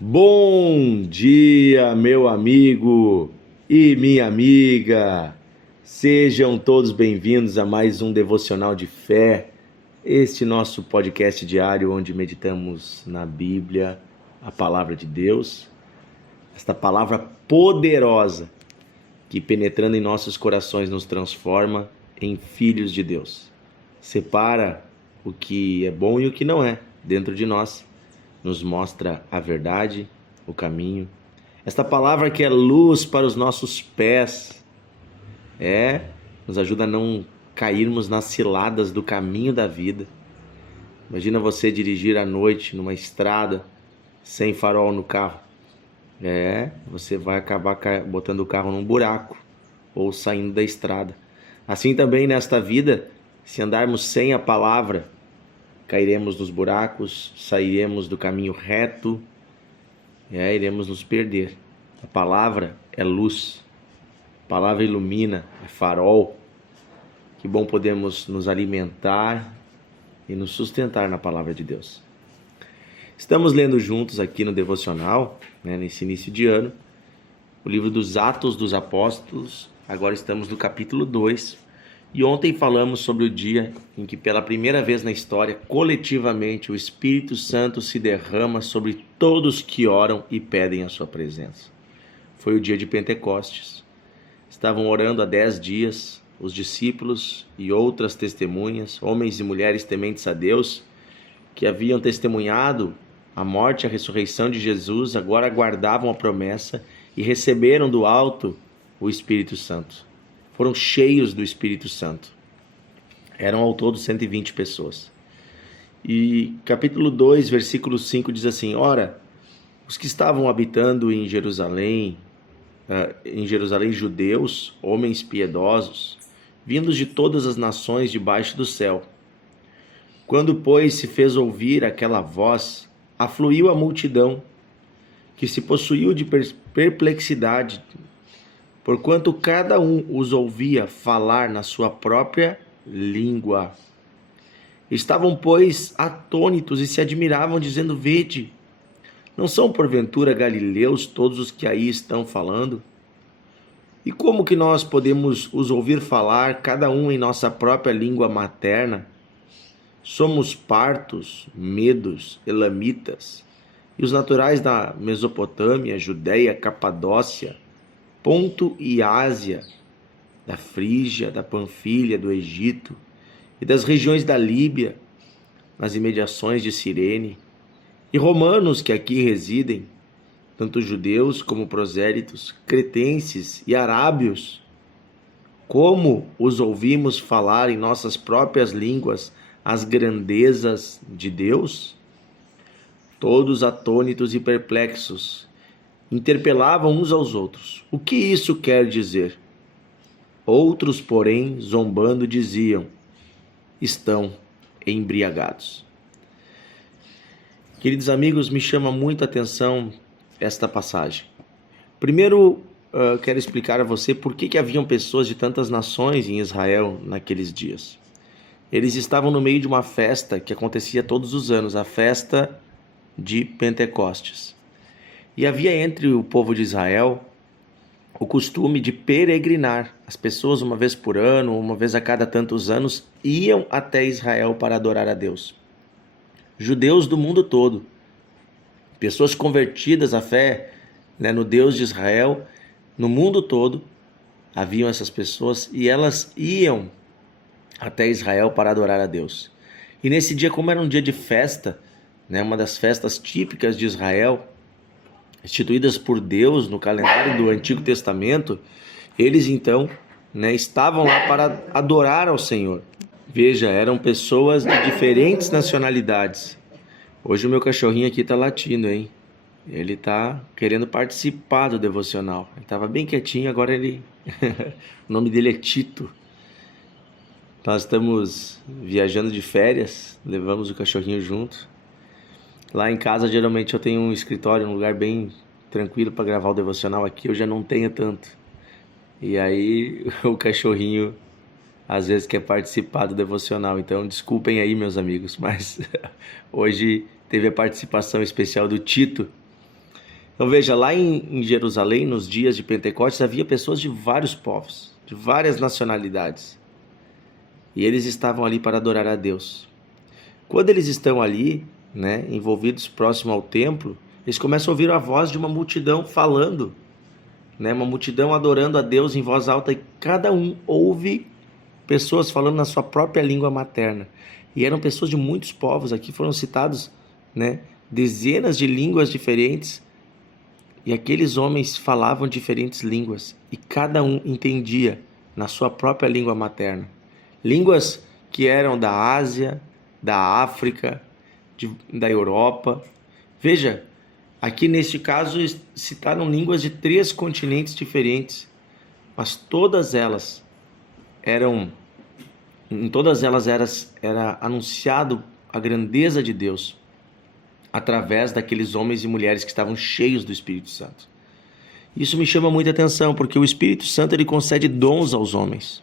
Bom dia, meu amigo e minha amiga. Sejam todos bem-vindos a mais um Devocional de Fé, este nosso podcast diário onde meditamos na Bíblia, a palavra de Deus, esta palavra poderosa que penetrando em nossos corações nos transforma em filhos de Deus. Separa o que é bom e o que não é dentro de nós, nos mostra a verdade, o caminho. Esta palavra que é luz para os nossos pés, nos ajuda a não cairmos nas ciladas do caminho da vida. Imagina você dirigir à noite numa estrada sem farol no carro. Você vai acabar botando o carro num buraco ou saindo da estrada. Assim também nesta vida, se andarmos sem a palavra, cairemos nos buracos, sairemos do caminho reto, iremos nos perder. A palavra é luz, a palavra ilumina, é farol. Que bom podemos nos alimentar e nos sustentar na palavra de Deus. Estamos lendo juntos aqui no Devocional, nesse início de ano, o livro dos Atos dos Apóstolos. Agora estamos no capítulo 2. E ontem falamos sobre o dia em que pela primeira vez na história, coletivamente, o Espírito Santo se derrama sobre todos que oram e pedem a sua presença. Foi o dia de Pentecostes. Estavam orando há 10 dias, os discípulos e outras testemunhas, homens e mulheres tementes a Deus, que haviam testemunhado a morte e a ressurreição de Jesus, agora aguardavam a promessa e receberam do alto o Espírito Santo. Foram cheios do Espírito Santo. Eram ao todo 120 pessoas. E capítulo 2, versículo 5 diz assim: Ora, os que estavam habitando em Jerusalém, judeus, homens piedosos, vindos de todas as nações debaixo do céu. Quando, pois, se fez ouvir aquela voz, afluiu a multidão, que se possuiu de perplexidade, porquanto cada um os ouvia falar na sua própria língua. Estavam, pois, atônitos e se admiravam, dizendo: Vede, não são porventura galileus todos os que aí estão falando? E como que nós podemos os ouvir falar, cada um em nossa própria língua materna? Somos partos, medos, elamitas, e os naturais da Mesopotâmia, Judéia, Capadócia, Ponto e Ásia, da Frígia, da Panfilha, do Egito e das regiões da Líbia, nas imediações de Cirene, e romanos que aqui residem, tanto judeus como prosélitos, cretenses e arábios. Como os ouvimos falar em nossas próprias línguas as grandezas de Deus? Todos atônitos e perplexos, interpelavam uns aos outros: o que isso quer dizer? Outros, porém, zombando, diziam: estão embriagados. Queridos amigos, me chama muito a atenção esta passagem. Primeiro, quero explicar a você por que haviam pessoas de tantas nações em Israel naqueles dias. Eles estavam no meio de uma festa que acontecia todos os anos, a festa de Pentecostes. E havia entre o povo de Israel o costume de peregrinar. As pessoas, uma vez por ano, uma vez a cada tantos anos, iam até Israel para adorar a Deus. Judeus do mundo todo, pessoas convertidas à fé, no Deus de Israel, no mundo todo, haviam essas pessoas e elas iam até Israel para adorar a Deus. E nesse dia, como era um dia de festa, uma das festas típicas de Israel, instituídas por Deus no calendário do Antigo Testamento, eles então estavam lá para adorar ao Senhor. Veja, eram pessoas de diferentes nacionalidades. Hoje o meu cachorrinho aqui está latindo, hein? Ele está querendo participar do devocional. Ele estava bem quietinho, agora ele... o nome dele é Tito. Nós estamos viajando de férias, levamos o cachorrinho junto. Lá em casa, geralmente, eu tenho um escritório, um lugar bem tranquilo para gravar o devocional. Aqui eu já não tenho tanto. E aí, o cachorrinho, às vezes, quer participar do devocional. Então, desculpem aí, meus amigos, mas hoje teve a participação especial do Tito. Então veja, lá em Jerusalém, nos dias de Pentecostes, havia pessoas de vários povos, de várias nacionalidades. E eles estavam ali para adorar a Deus. Quando eles estão ali, né, envolvidos próximo ao templo, eles começam a ouvir a voz de uma multidão falando, né, uma multidão adorando a Deus em voz alta, e cada um ouve pessoas falando na sua própria língua materna. E eram pessoas de muitos povos, aqui foram citados, né, dezenas de línguas diferentes, e aqueles homens falavam diferentes línguas, e cada um entendia na sua própria língua materna. Línguas que eram da Ásia, da África, da Europa. Veja, aqui neste caso citaram línguas de 3 continentes diferentes, mas todas elas em todas elas era anunciado a grandeza de Deus através daqueles homens e mulheres que estavam cheios do Espírito Santo. Isso me chama muita atenção, porque o Espírito Santo ele concede dons aos homens.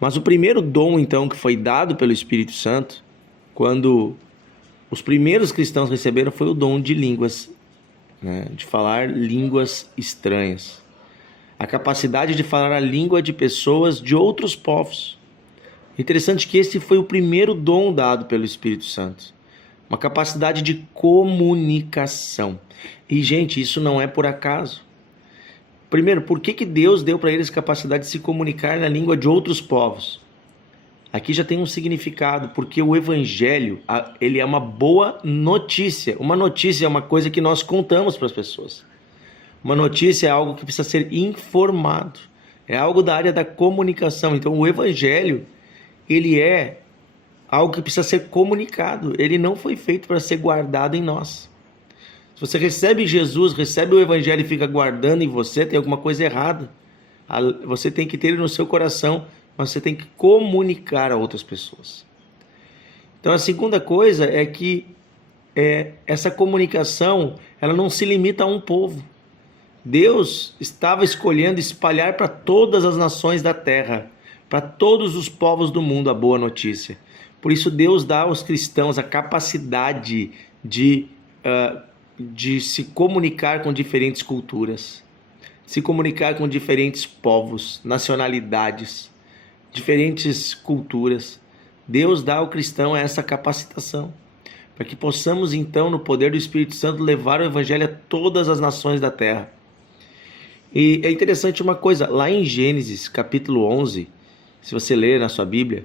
Mas o primeiro dom, então, que foi dado pelo Espírito Santo, quando os primeiros cristãos receberam, foi o dom de línguas, né? De falar línguas estranhas. A capacidade de falar a língua de pessoas de outros povos. Interessante que esse foi o primeiro dom dado pelo Espírito Santo. Uma capacidade de comunicação. E, gente, isso não é por acaso. Primeiro, por que Deus deu para eles capacidade de se comunicar na língua de outros povos? Aqui já tem um significado, porque o Evangelho, ele é uma boa notícia. Uma notícia é uma coisa que nós contamos para as pessoas. Uma notícia é algo que precisa ser informado. É algo da área da comunicação. Então, o Evangelho, ele é algo que precisa ser comunicado. Ele não foi feito para ser guardado em nós. Se você recebe Jesus, recebe o Evangelho e fica guardando em você, tem alguma coisa errada. Você tem que ter ele no seu coração, mas você tem que comunicar a outras pessoas. Então a segunda coisa é que essa comunicação, ela não se limita a um povo. Deus estava escolhendo espalhar para todas as nações da terra, para todos os povos do mundo a boa notícia. Por isso Deus dá aos cristãos a capacidade de se comunicar com diferentes culturas, se comunicar com diferentes povos, nacionalidades, diferentes culturas. Deus dá ao cristão essa capacitação, para que possamos então, no poder do Espírito Santo, levar o Evangelho a todas as nações da terra. E é interessante uma coisa, lá em Gênesis capítulo 11, se você ler na sua Bíblia,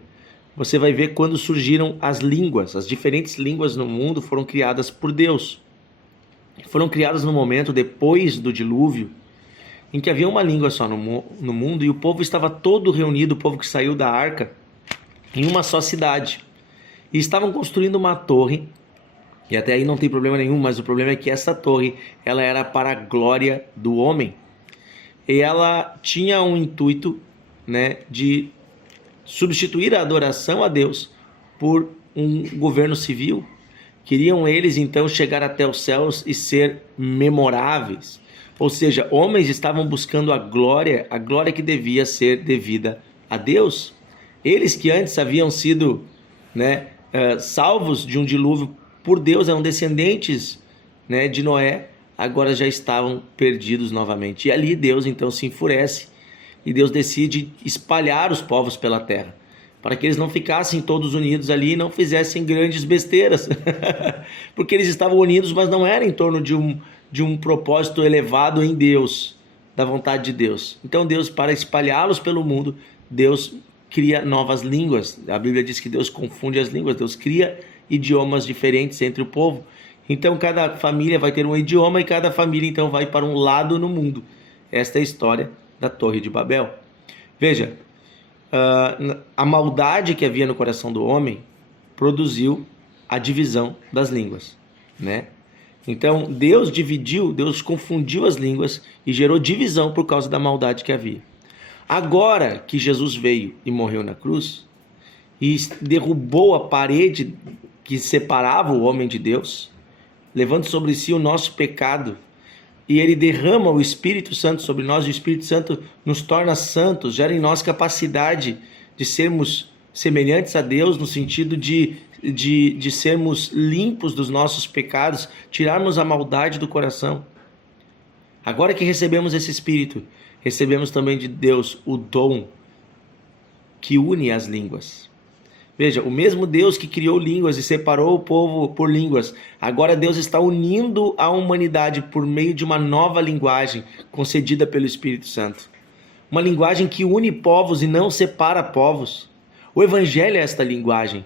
você vai ver quando surgiram as línguas. As diferentes línguas no mundo foram criadas por Deus. Foram criadas no momento depois do dilúvio, em que havia uma língua só no mundo, e o povo estava todo reunido, o povo que saiu da arca, em uma só cidade. E estavam construindo uma torre, e até aí não tem problema nenhum, mas o problema é que essa torre, ela era para a glória do homem. E ela tinha um intuito, né, de substituir a adoração a Deus por um governo civil. Queriam eles então chegar até os céus e ser memoráveis. Ou seja, homens estavam buscando a glória que devia ser devida a Deus. Eles que antes haviam sido, né, salvos de um dilúvio por Deus, eram descendentes, né, de Noé, agora já estavam perdidos novamente. E ali Deus então se enfurece e Deus decide espalhar os povos pela terra, para que eles não ficassem todos unidos ali e não fizessem grandes besteiras. Porque eles estavam unidos, mas não era em torno de um propósito elevado em Deus, da vontade de Deus. Então Deus, para espalhá-los pelo mundo, Deus cria novas línguas. A Bíblia diz que Deus confunde as línguas, Deus cria idiomas diferentes entre o povo. Então cada família vai ter um idioma e cada família então vai para um lado no mundo. Esta é a história da Torre de Babel. Veja, a maldade que havia no coração do homem produziu a divisão das línguas, né? Então Deus confundiu as línguas e gerou divisão por causa da maldade que havia. Agora que Jesus veio e morreu na cruz e derrubou a parede que separava o homem de Deus, levando sobre si o nosso pecado, e ele derrama o Espírito Santo sobre nós, e o Espírito Santo nos torna santos, gera em nós capacidade de sermos semelhantes a Deus, no sentido de sermos limpos dos nossos pecados, tirarmos a maldade do coração. Agora que recebemos esse Espírito, recebemos também de Deus o dom que une as línguas. Veja, o mesmo Deus que criou línguas e separou o povo por línguas, agora Deus está unindo a humanidade por meio de uma nova linguagem concedida pelo Espírito Santo. Uma linguagem que une povos e não separa povos. O Evangelho é esta linguagem.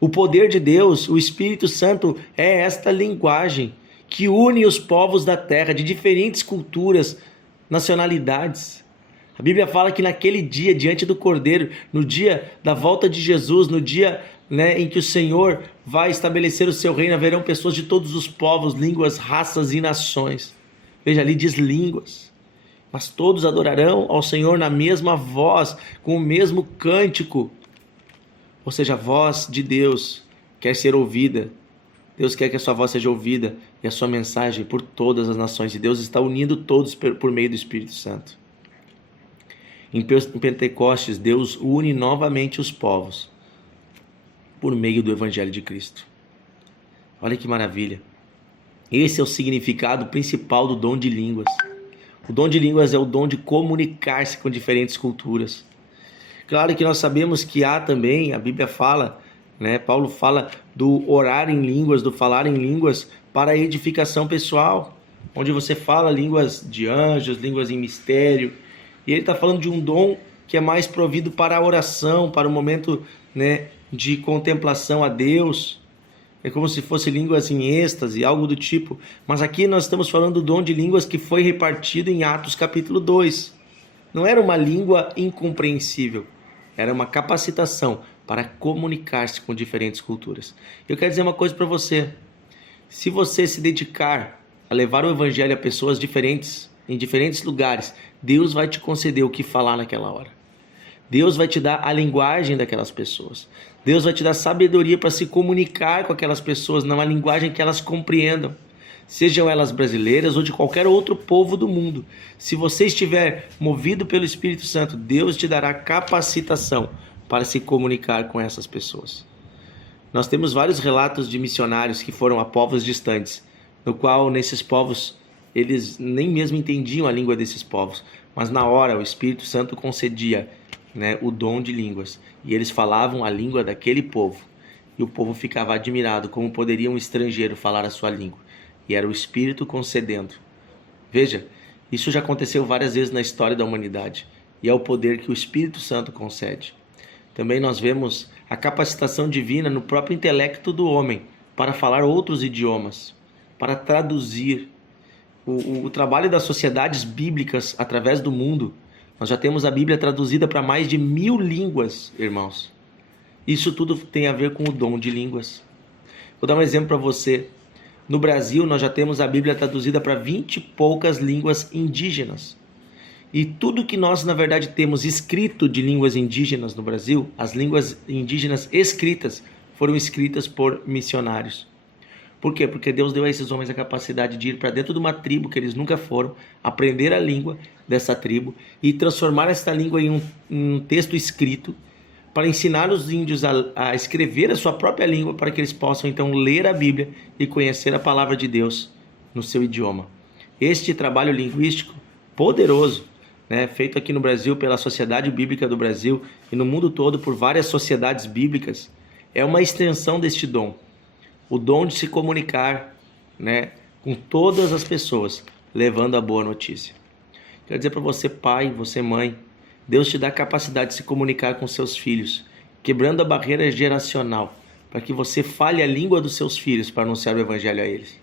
O poder de Deus, o Espírito Santo, é esta linguagem que une os povos da terra de diferentes culturas, nacionalidades. A Bíblia fala que naquele dia, diante do Cordeiro, no dia da volta de Jesus, no dia em que o Senhor vai estabelecer o seu reino, haverão pessoas de todos os povos, línguas, raças e nações. Veja, ali diz línguas. Mas todos adorarão ao Senhor na mesma voz, com o mesmo cântico. Ou seja, a voz de Deus quer ser ouvida. Deus quer que a sua voz seja ouvida e a sua mensagem por todas as nações. E Deus está unindo todos por meio do Espírito Santo. Em Pentecostes, Deus une novamente os povos por meio do Evangelho de Cristo. Olha que maravilha. Esse é o significado principal do dom de línguas. O dom de línguas é o dom de comunicar-se com diferentes culturas. Claro que nós sabemos que há também, a Bíblia fala, Paulo fala do orar em línguas, do falar em línguas para a edificação pessoal, onde você fala línguas de anjos, línguas em mistério. E ele está falando de um dom que é mais provido para a oração, para o momento de contemplação a Deus. É como se fosse línguas em êxtase, algo do tipo. Mas aqui nós estamos falando do dom de línguas que foi repartido em Atos capítulo 2. Não era uma língua incompreensível, era uma capacitação para comunicar-se com diferentes culturas. Eu quero dizer uma coisa para você. Se você se dedicar a levar o evangelho a pessoas diferentes, em diferentes lugares, Deus vai te conceder o que falar naquela hora. Deus vai te dar a linguagem daquelas pessoas. Deus vai te dar sabedoria para se comunicar com aquelas pessoas numa linguagem que elas compreendam. Sejam elas brasileiras ou de qualquer outro povo do mundo. Se você estiver movido pelo Espírito Santo, Deus te dará capacitação para se comunicar com essas pessoas. Nós temos vários relatos de missionários que foram a povos distantes, no qual nesses povos eles nem mesmo entendiam a língua desses povos, mas na hora o Espírito Santo concedia o dom de línguas, e eles falavam a língua daquele povo, e o povo ficava admirado como poderia um estrangeiro falar a sua língua, e era o Espírito concedendo. Veja, isso já aconteceu várias vezes na história da humanidade, e é o poder que o Espírito Santo concede. Também nós vemos a capacitação divina no próprio intelecto do homem para falar outros idiomas, para traduzir. O trabalho das sociedades bíblicas através do mundo, nós já temos a Bíblia traduzida para mais de 1000 línguas, irmãos. Isso tudo tem a ver com o dom de línguas. Vou dar um exemplo para você. No Brasil, nós já temos a Bíblia traduzida para 20 e poucas línguas indígenas. E tudo que nós, na verdade, temos escrito de línguas indígenas no Brasil, as línguas indígenas escritas, foram escritas por missionários. Por quê? Porque Deus deu a esses homens a capacidade de ir para dentro de uma tribo que eles nunca foram, aprender a língua dessa tribo e transformar essa língua em um texto escrito para ensinar os índios a escrever a sua própria língua para que eles possam então ler a Bíblia e conhecer a palavra de Deus no seu idioma. Este trabalho linguístico poderoso, feito aqui no Brasil pela Sociedade Bíblica do Brasil e no mundo todo por várias sociedades bíblicas, é uma extensão deste dom. O dom de se comunicar com todas as pessoas, levando a boa notícia. Quero dizer para você, pai, você, mãe, Deus te dá a capacidade de se comunicar com seus filhos, quebrando a barreira geracional, para que você fale a língua dos seus filhos para anunciar o evangelho a eles.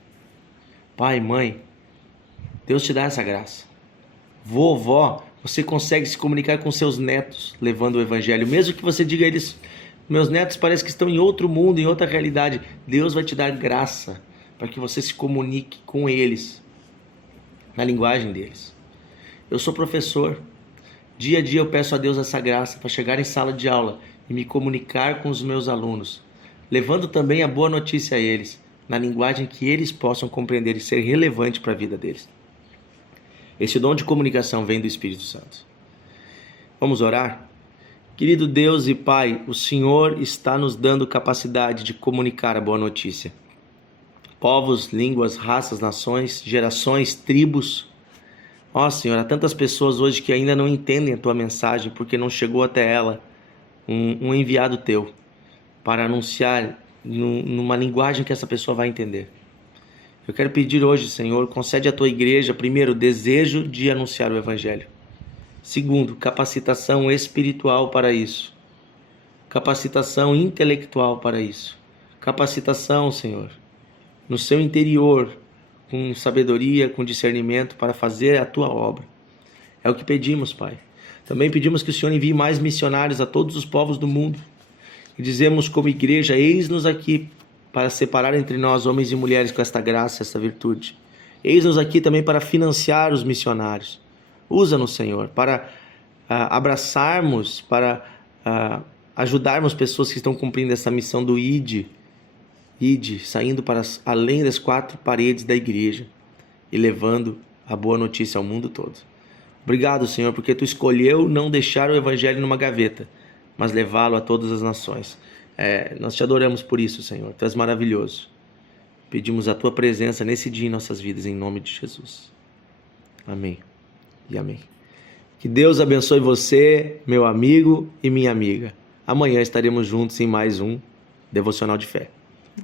Pai, mãe, Deus te dá essa graça. Vovó, você consegue se comunicar com seus netos, levando o evangelho, mesmo que você diga a eles: meus netos parecem que estão em outro mundo, em outra realidade. Deus vai te dar graça para que você se comunique com eles, na linguagem deles. Eu sou professor. Dia a dia eu peço a Deus essa graça para chegar em sala de aula e me comunicar com os meus alunos, levando também a boa notícia a eles, na linguagem que eles possam compreender e ser relevante para a vida deles. Esse dom de comunicação vem do Espírito Santo. Vamos orar? Querido Deus e Pai, o Senhor está nos dando capacidade de comunicar a boa notícia. Povos, línguas, raças, nações, gerações, tribos, Ó Senhor, há tantas pessoas hoje que ainda não entendem a Tua mensagem porque não chegou até ela um enviado Teu para anunciar numa linguagem que essa pessoa vai entender. Eu quero pedir hoje, Senhor, concede à Tua igreja, primeiro, o desejo de anunciar o Evangelho. Segundo, capacitação espiritual para isso. Capacitação intelectual para isso. Capacitação, Senhor, no seu interior, com sabedoria, com discernimento para fazer a Tua obra. É o que pedimos, Pai. Também pedimos que o Senhor envie mais missionários a todos os povos do mundo. E dizemos como igreja, eis-nos aqui para separar entre nós homens e mulheres com esta graça, esta virtude. Eis-nos aqui também para financiar os missionários. Usa-nos, Senhor, para abraçarmos, para ajudarmos pessoas que estão cumprindo essa missão do ID, saindo para além das quatro paredes da igreja e levando a boa notícia ao mundo todo. Obrigado, Senhor, porque Tu escolheu não deixar o Evangelho numa gaveta, mas levá-lo a todas as nações. Nós Te adoramos por isso, Senhor. Tu és maravilhoso. Pedimos a Tua presença nesse dia em nossas vidas, em nome de Jesus. Amém e amém. Que Deus abençoe você, meu amigo e minha amiga. Amanhã estaremos juntos em mais um Devocional de Fé.